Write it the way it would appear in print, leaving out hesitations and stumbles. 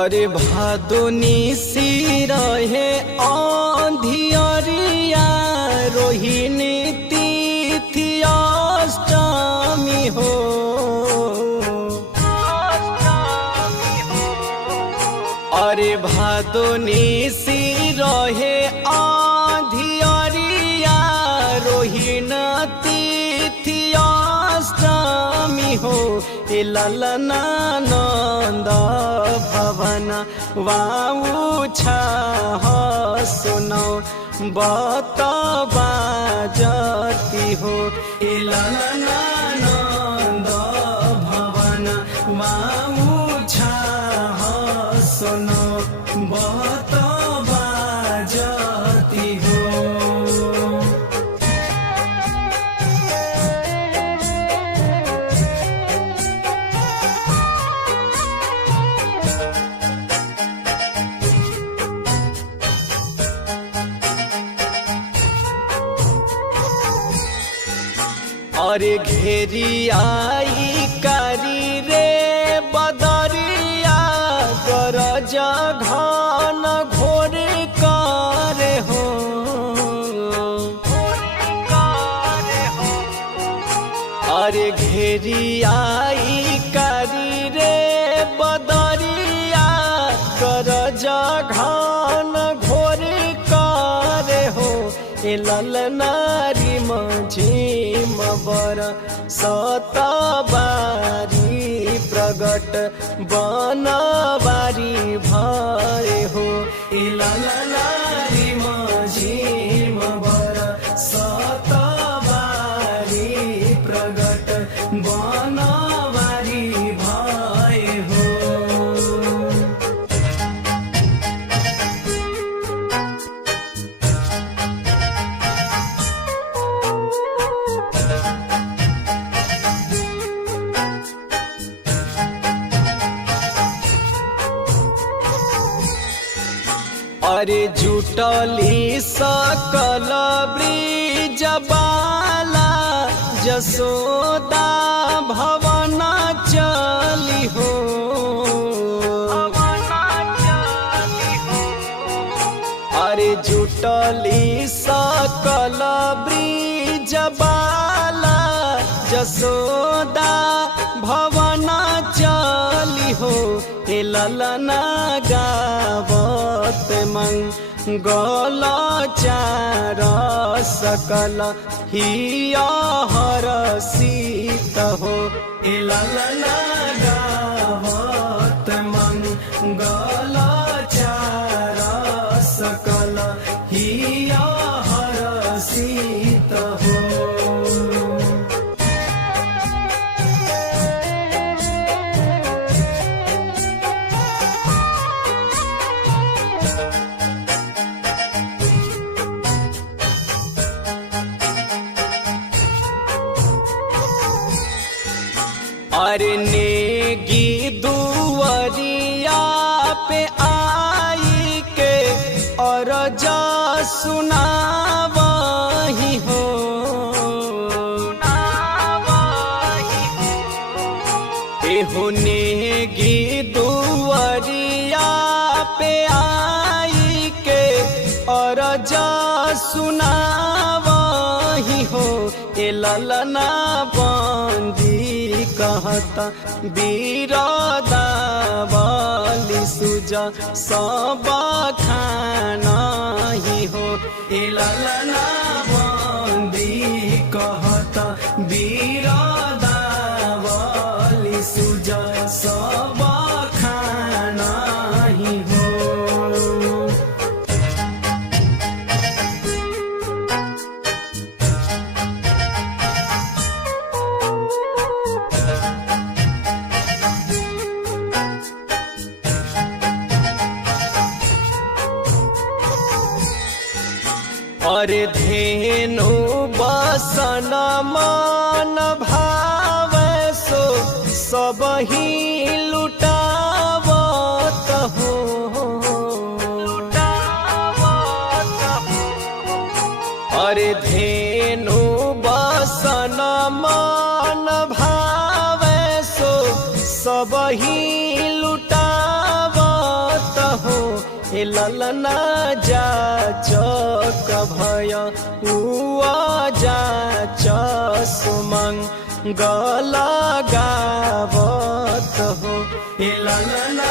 अरे भादुनी सी रहे अंधियरिया रोहिणी तिथि अष्टमी हो। अरे भादुनी सी रहे अंधियरिया रोहिणी तिथि अष्टमी हो। ललना नंद भवन वाऊ सुनो बतवा जती हो। ललना नंद भवन वाऊ सुनो बतवा जती हो। अरे घेरी आई कारी रे बदरिया गरज घन घोर करे हो। अरे घेरी आई कारी रे बदरिया गरज घन घोर करे हो। ललनारी मझिम बर सतबारी प्रगट बनबारी भरे हो। ललनारी मझिम बर सतबारी प्रगट बनबारी भरे हो। अरे जुटली सकल ब्रिज बाला जसोदा भवन चली हो। अरे जुटली सकल ब्रिज बाला जसोदा भवन चली हो। ललना गावत मंगल चार सकल हिया हरसित हो। ललना गावत मंगल चार सकल हिया हरसित हो। अरे नेगी दुवरिया पे आई के और जा सुनावही हो। एहो नेगी दुवरिया पे आई के और जा सुनावही हो। ललना बंदी कहता बीरदावली सुजा सब खाना ही हो। ललना बंदी कहता बीरदावली सुजा सब खाना ही हो। अरे धेनु बसन मन भाव सो सब ही लुटावत हो। अरे धेनु बसन मन भाव सो सब ही लुटावत हे ललना जा चक भय उआ जा सुमंग गला गावत हो हे ललना